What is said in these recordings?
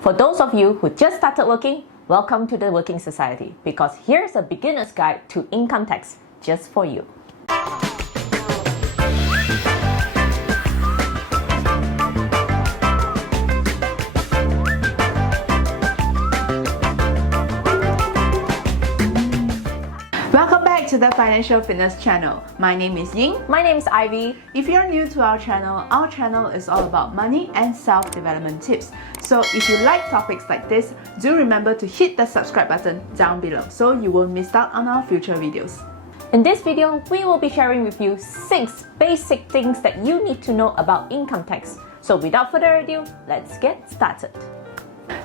For those of you who just started working, welcome to the Working Society, because here's a beginner's guide to income tax just for you. Welcome back to the Financial Fitness channel. My name is Ying. My name is Ivy. If you're new to our channel is all about money and self-development tips. So if you like topics like this, do remember to hit the subscribe button down below so you won't miss out on our future videos. In this video, we will be sharing with you 6 basic things that you need to know about income tax. So without further ado, let's get started.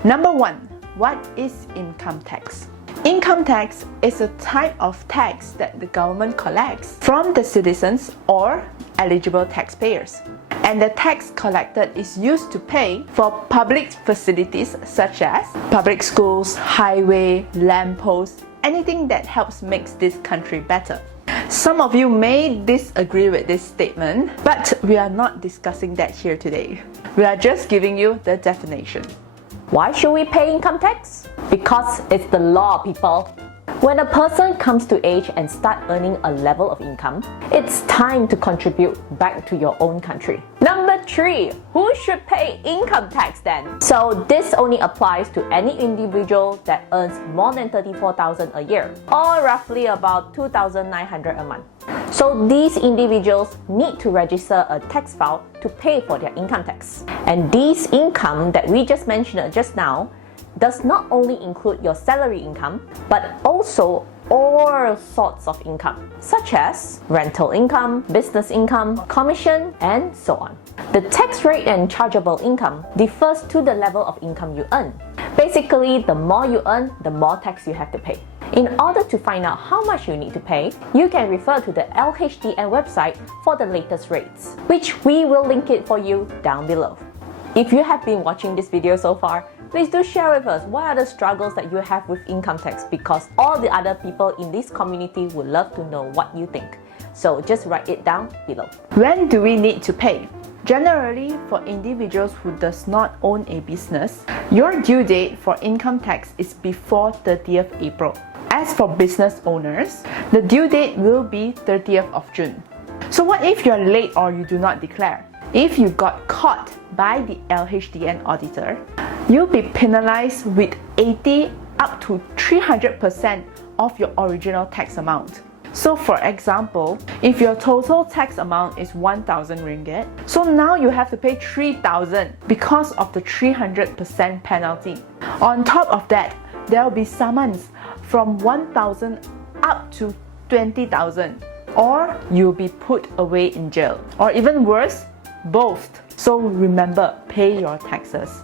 Number 1. What is income tax? Income tax is a type of tax that the government collects from the citizens or eligible taxpayers. And the tax collected is used to pay for public facilities such as public schools, highway, lampposts, anything that helps make this country better. Some of you may disagree with this statement, but we are not discussing that here today. We are just giving you the definition. Why should we pay income tax? Because it's the law, people. When a person comes to age and start earning a level of income, it's time to contribute back to your own country. Number 3, who should pay income tax then? So this only applies to any individual that earns more than 34,000 a year, or roughly about 2,900 a month. So these individuals need to register a tax file to pay for their income tax. And this income that we just mentioned just now does not only include your salary income, but also all sorts of income, such as rental income, business income, commission, and so on. The tax rate and chargeable income differs to the level of income you earn. Basically, the more you earn, the more tax you have to pay. In order to find out how much you need to pay, you can refer to the LHDN website for the latest rates, which we will link it for you down below. If you have been watching this video so far, please do share with us what are the struggles that you have with income tax, because all the other people in this community would love to know what you think. So just write it down below. When do we need to pay? Generally, for individuals who does not own a business, your due date for income tax is before 30th April. As for business owners, the due date will be 30th of June. So what if you're late or you do not declare? If you got caught by the LHDN auditor, you'll be penalized with 80 up to 300% of your original tax amount. So for example, if your total tax amount is 1,000 ringgit, so now you have to pay 3,000 because of the 300% penalty. On top of that, there will be summons from 1,000 up to 20,000, or you'll be put away in jail, or even worse, both. So remember, pay your taxes.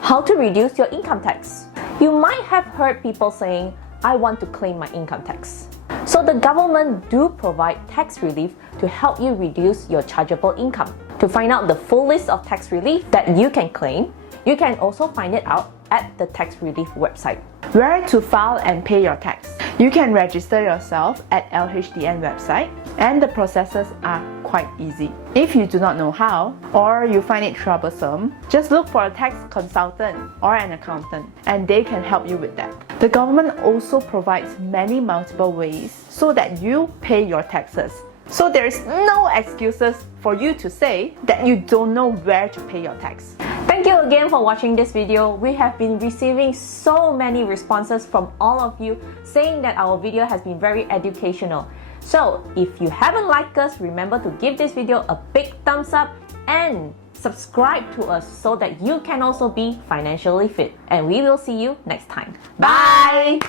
How to reduce your income tax? You might have heard people saying, I want to claim my income tax. So the government do provide tax relief to help you reduce your chargeable income. To find out the full list of tax relief that you can claim, you can also find it out at the tax relief website. Where to file and pay your tax? You can register yourself at LHDN website, and the processes are quite easy. If you do not know how, or you find it troublesome, just look for a tax consultant or an accountant, and they can help you with that. The government also provides many multiple ways so that you pay your taxes. So there is no excuses for you to say that you don't know where to pay your tax. Thank you again for watching this video. We have been receiving so many responses from all of you saying that our video has been very educational. So if you haven't liked us, remember to give this video a big thumbs up and subscribe to us so that you can also be financially fit. And we will see you next time. Bye!